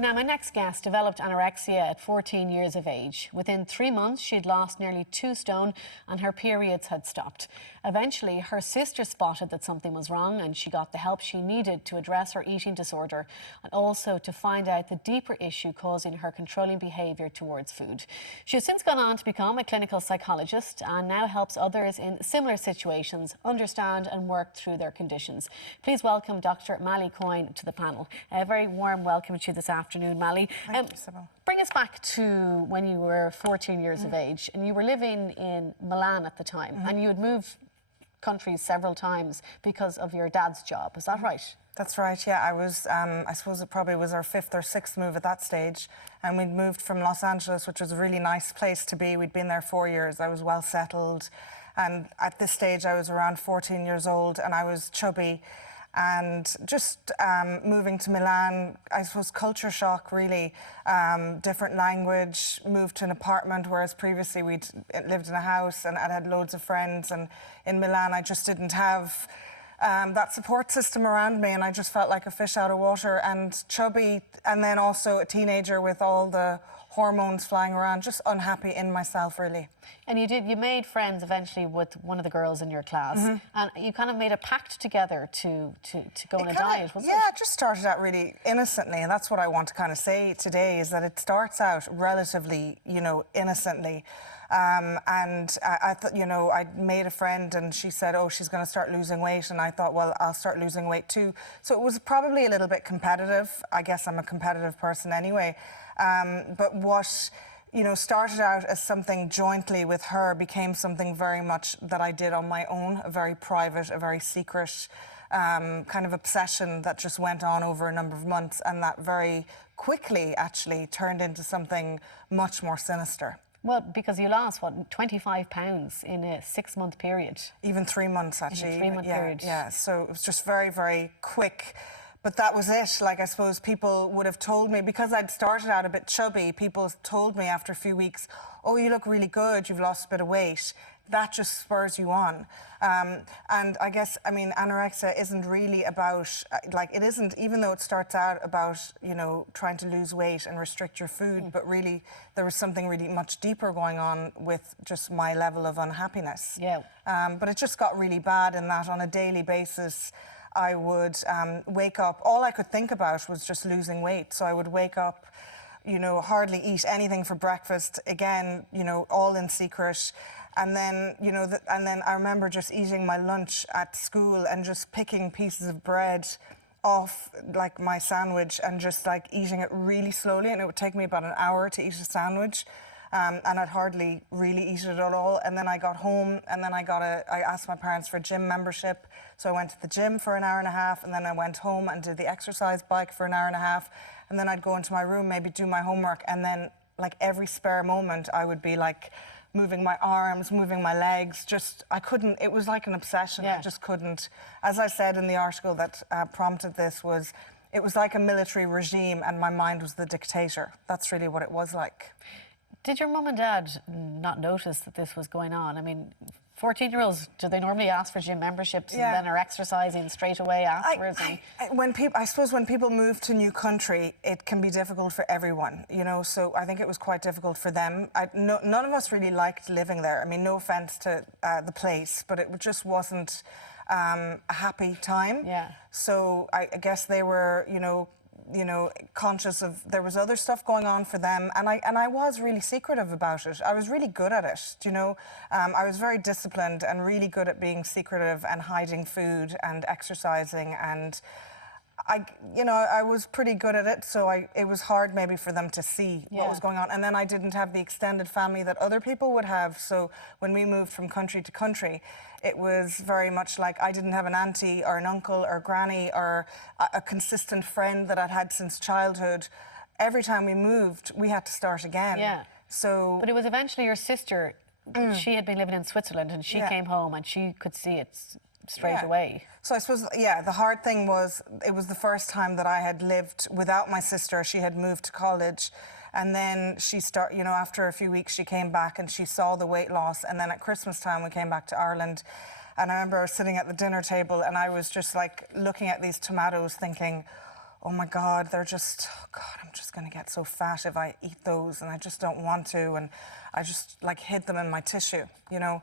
Now, my next guest developed anorexia at 14 years of age. Within 3 months, she'd lost nearly 2 stone and her periods had stopped. Eventually, her sister spotted that something was wrong and she got the help she needed to address her eating disorder and also to find out the deeper issue causing her controlling behaviour towards food. She has since gone on to become a clinical psychologist and now helps others in similar situations understand and work through their conditions. Please welcome Dr. Malie to the panel. A very warm welcome to you this afternoon, Malie. Thank you, Sybil. Bring us back to when you were 14 years of age and you were living in Milan at the time and you had moved countries several times because of your dad's job. Is that right? That's right, yeah. I was, I suppose it probably was our 5th or 6th move at that stage. And we'd moved from Los Angeles, which was a really nice place to be. We'd been there 4 years. I was well settled. And at this stage, I was around 14 years old and I was chubby. And just moving to Milan, I suppose culture shock really, different language, moved to an apartment, whereas previously we'd lived in a house and I'd had loads of friends, and in Milan I just didn't have that support system around me and I just felt like a fish out of water and chubby, and then also a teenager with all the hormones flying around, just unhappy in myself really. And you made friends eventually with one of the girls in your class and you kind of made a pact together to go on a diet, wasn't it? Yeah, it just started out really innocently, and that's what I want to kind of say today, is that it starts out relatively, you know, innocently. And I thought, you know, I made a friend and she said, oh, she's going to start losing weight. And I thought, well, I'll start losing weight too. So it was probably a little bit competitive. I guess I'm a competitive person anyway. But what, you know, started out as something jointly with her became something very much that I did on my own, a very private, a very secret kind of obsession that just went on over a number of months, and that very quickly actually turned into something much more sinister. Well, because you lost, what, 25 pounds in a 6-month period? Even 3 months, actually. In a 3-month period. Yeah, so it was just very, very quick. But that was it. Like, I suppose people would have told me, because I'd started out a bit chubby, people told me after a few weeks, oh, you look really good, you've lost a bit of weight. That just spurs you on. And I guess, I mean, anorexia isn't really about, like, it isn't, even though it starts out about, you know, trying to lose weight and restrict your food, but really there was something really much deeper going on with just my level of unhappiness. Yeah. But it just got really bad in that on a daily basis, I would wake up, all I could think about was just losing weight. So I would wake up, you know, hardly eat anything for breakfast, again, you know, all in secret. And then, you know, and then I remember just eating my lunch at school and just picking pieces of bread off, like, my sandwich and just, like, eating it really slowly. And it would take me about an hour to eat a sandwich. And I'd hardly really eat it at all. And then I got home and then I asked my parents for a gym membership. So I went to the gym for an hour and a half, and then I went home and did the exercise bike for an hour and a half. And then I'd go into my room, maybe do my homework. And then, like, every spare moment I would be, like, moving my arms, moving my legs, just, I couldn't, it was like an obsession. Yeah. I just couldn't. As I said in the article that prompted this, it was like a military regime and my mind was the dictator. That's really what it was like. Did your mum and dad not notice that this was going on? I mean, 14-year-olds, do they normally ask for gym memberships and then are exercising straight away afterwards? I suppose when people move to a new country, it can be difficult for everyone, you know, so I think it was quite difficult for them. None of us really liked living there. I mean, no offence to the place, but it just wasn't a happy time. Yeah. So I guess they were, you know, conscious of there was other stuff going on for them, and I was really secretive about it. I was really good at it, you know. I was very disciplined and really good at being secretive and hiding food and exercising, and I was pretty good at it, so it was hard maybe for them to see what was going on. And then I didn't have the extended family that other people would have, so when we moved from country to country, it was very much like I didn't have an auntie or an uncle or granny or a consistent friend that I'd had since childhood. Every time we moved, we had to start again. Yeah. So, but it was eventually your sister, she had been living in Switzerland and she came home and she could see it straight away. So I suppose, yeah, the hard thing was, it was the first time that I had lived without my sister. She had moved to college, and then you know, after a few weeks she came back and she saw the weight loss, and then at Christmas time we came back to Ireland, and I remember sitting at the dinner table and I was just like looking at these tomatoes thinking, oh my God, they're just, oh God, I'm just going to get so fat if I eat those, and I just don't want to. And I just like hid them in my tissue, you know.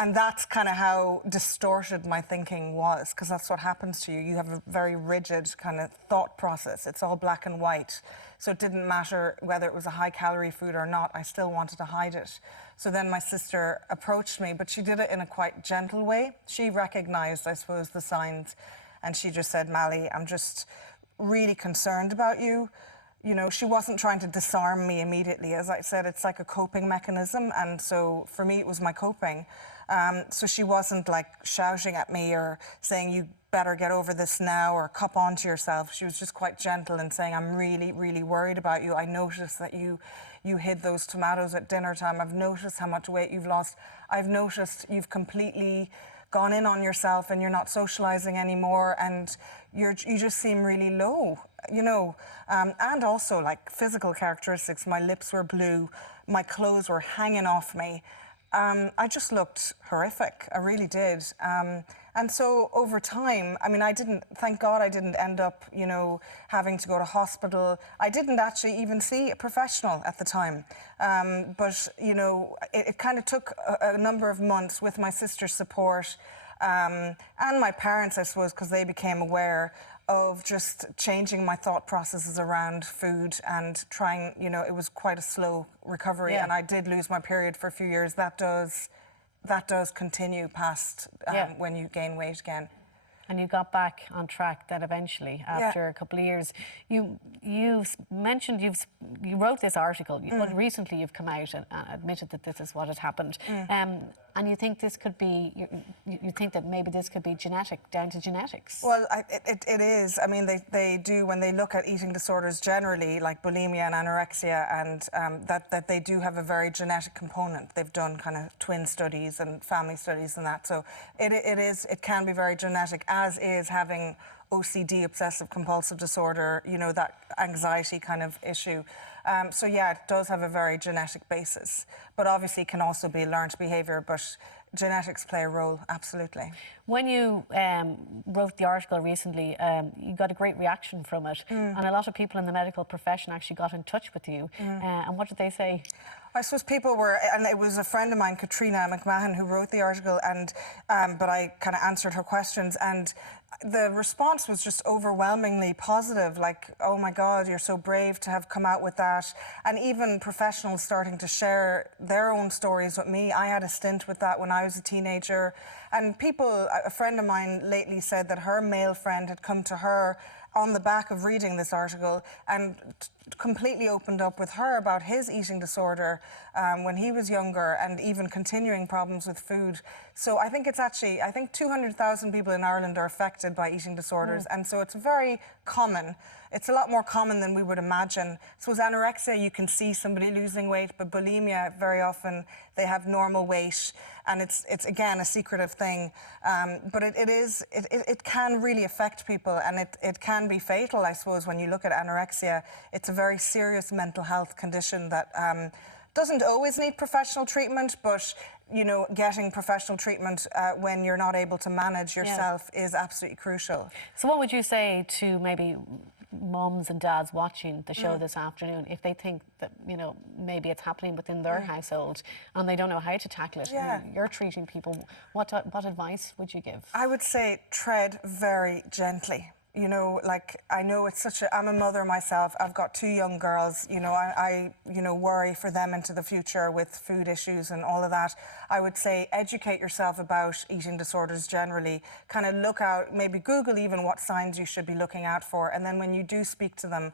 And that's kind of how distorted my thinking was, because that's what happens to you. You have a very rigid kind of thought process. It's all black and white. So it didn't matter whether it was a high-calorie food or not. I still wanted to hide it. So then my sister approached me, but she did it in a quite gentle way. She recognized, I suppose, the signs, and she just said, Malie, I'm just really concerned about you. You know, she wasn't trying to disarm me immediately. As I said, it's like a coping mechanism, and so for me, it was my coping. So she wasn't like shouting at me or saying, you better get over this now or cop on to yourself. She was just quite gentle and saying, I'm really, really worried about you. I noticed that you hid those tomatoes at dinner time. I've noticed how much weight you've lost. I've noticed you've completely gone in on yourself and you're not socializing anymore, and you just seem really low, you know. And also like physical characteristics. My lips were blue, my clothes were hanging off me. I just looked horrific, I really did. And so over time, I mean, thank God I didn't end up, you know, having to go to hospital. I didn't actually even see a professional at the time. But, you know, it kind of took a number of months with my sister's support and my parents, I suppose, because they became aware of just changing my thought processes around food and trying, you know, it was quite a slow recovery, and I did lose my period for a few years. That does continue past when you gain weight again. And you got back on track then eventually after a couple of years. You mentioned you wrote this article, but recently you've come out and admitted that this is what had happened. And you think this could be, you think that maybe this could be genetic, down to genetics? Well, it is. I mean, they do, when they look at eating disorders generally, like bulimia and anorexia, and that they do have a very genetic component. They've done kind of twin studies and family studies and that. So it can be very genetic, as is having OCD, obsessive compulsive disorder, you know, that anxiety kind of issue. So yeah, it does have a very genetic basis, but obviously can also be learned behaviour, but genetics play a role, absolutely. When you wrote the article recently, you got a great reaction from it, and a lot of people in the medical profession actually got in touch with you. And what did they say? I suppose people were, and it was a friend of mine, Katrina McMahon, who wrote the article, and but I kind of answered her questions, and the response was just overwhelmingly positive, like, oh my God, you're so brave to have come out with that. And even professionals starting to share their own stories with me. I had a stint with that when I was a teenager. And people, a friend of mine lately said that her male friend had come to her on the back of reading this article and completely opened up with her about his eating disorder when he was younger, and even continuing problems with food. So I think it's actually, I think 200,000 people in Ireland are affected by eating disorders, and so it's very common. It's a lot more common than we would imagine. So with anorexia, you can see somebody losing weight, but bulimia, very often they have normal weight, and it's again a secretive thing. But it can really affect people, and it can be fatal, I suppose, when you look at anorexia. It's a very serious mental health condition that doesn't always need professional treatment, but you know, getting professional treatment when you're not able to manage yourself is absolutely crucial. So what would you say to maybe mums and dads watching the show this afternoon, if they think that, you know, maybe it's happening within their household and they don't know how to tackle it? You're treating people. What advice would you give? I would say tread very gently. You know, like, I know it's such a, I'm a mother myself, I've got 2 young girls, you know, I you know, worry for them into the future with food issues and all of that. I would say educate yourself about eating disorders generally, kind of look out, maybe Google even what signs you should be looking out for, and then when you do speak to them,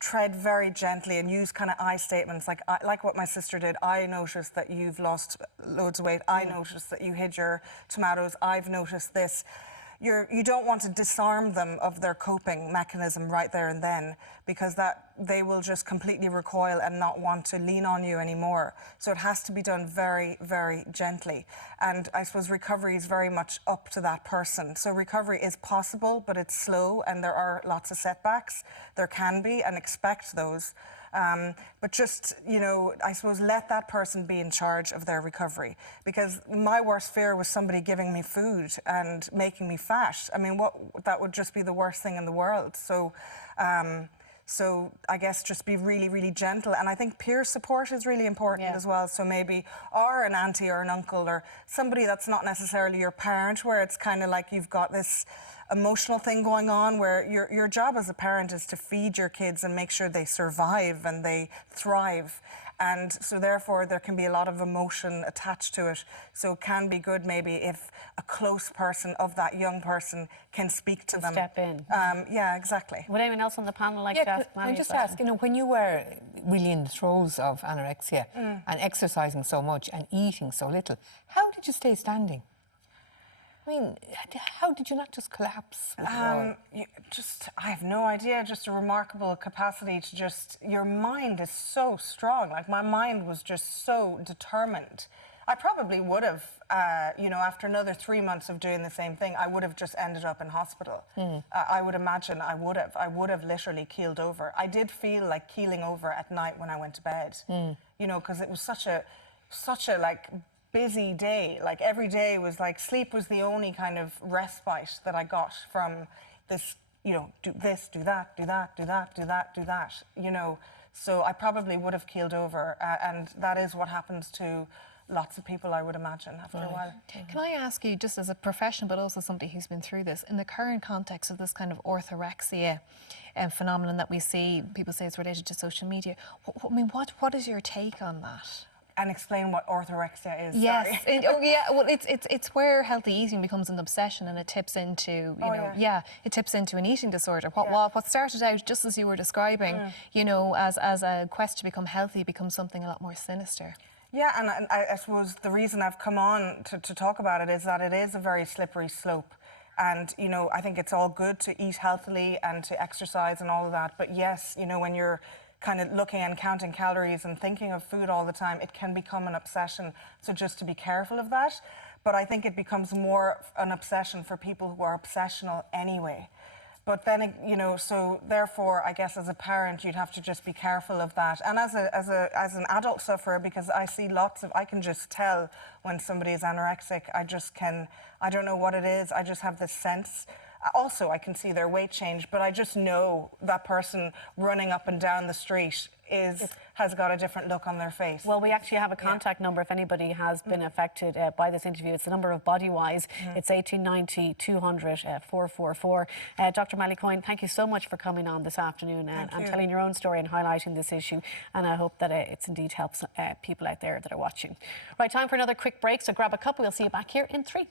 tread very gently and use kind of I statements, like what my sister did. I noticed that you've lost loads of weight, I noticed that you hid your tomatoes, I've noticed this. You don't want to disarm them of their coping mechanism right there and then, because that they will just completely recoil and not want to lean on you anymore. So it has to be done very, very gently. And I suppose recovery is very much up to that person. So recovery is possible, but it's slow, and there are lots of setbacks. There can be, and expect those. But just, you know, I suppose let that person be in charge of their recovery. Because my worst fear was somebody giving me food and making me fat. I mean, that would just be the worst thing in the world. So, so I guess just be really, really gentle. And I think peer support is really important as well. So maybe, or an auntie or an uncle or somebody that's not necessarily your parent, where it's kind of like you've got this emotional thing going on where your job as a parent is to feed your kids and make sure they survive and they thrive. And so therefore there can be a lot of emotion attached to it. So it can be good maybe if a close person of that young person can speak to them. Step in. Yeah, exactly. Would anyone else on the panel like to ask Malie? Can I just ask, you know, when you were really in the throes of anorexia and exercising so much and eating so little, how did you stay standing? I mean, how did you not just collapse? I have no idea, just a remarkable capacity to just, your mind is so strong. Like, my mind was just so determined. I probably would have, you know, after another 3 months of doing the same thing, I would have just ended up in hospital. I would imagine I would have literally keeled over. I did feel like keeling over at night when I went to bed, you know, because it was such a like, busy day. Like, every day was like, sleep was the only kind of respite that I got from this, you know, do this, do that, do that, do that, do that, do that, you know. So I probably would have keeled over, and that is what happens to lots of people, I would imagine, after a while. Can I ask you, just as a professional, but also somebody who's been through this, in the current context of this kind of orthorexia phenomenon that we see, people say it's related to social media, I mean, what is your take on that? And explain what orthorexia is. Yes. Sorry. Well, it's where healthy eating becomes an obsession, and it tips into, you know, it tips into an eating disorder. What started out, just as you were describing, you know, as a quest to become healthy, becomes something a lot more sinister. Yeah, and I suppose the reason I've come on to talk about it is that it is a very slippery slope. And, you know, I think it's all good to eat healthily and to exercise and all of that. But yes, you know, when you're kind of looking and counting calories and thinking of food all the time, it can become an obsession. So just to be careful of that. But I think it becomes more an obsession for people who are obsessional anyway. But then, you know, so therefore, I guess as a parent, you'd have to just be careful of that. And as an adult sufferer, because I see I can just tell when somebody is anorexic. I don't know what it is. I just have this sense. Also, I can see their weight change, but I just know that person running up and down the street has got a different look on their face. Well, we actually have a contact number if anybody has been affected by this interview. It's the number of Bodywise. It's 1890 200 444. Dr. Malie, thank you so much for coming on this afternoon and telling your own story and highlighting this issue. And I hope that it's indeed helps people out there that are watching. Right, time for another quick break. So grab a cup. We'll see you back here in 3.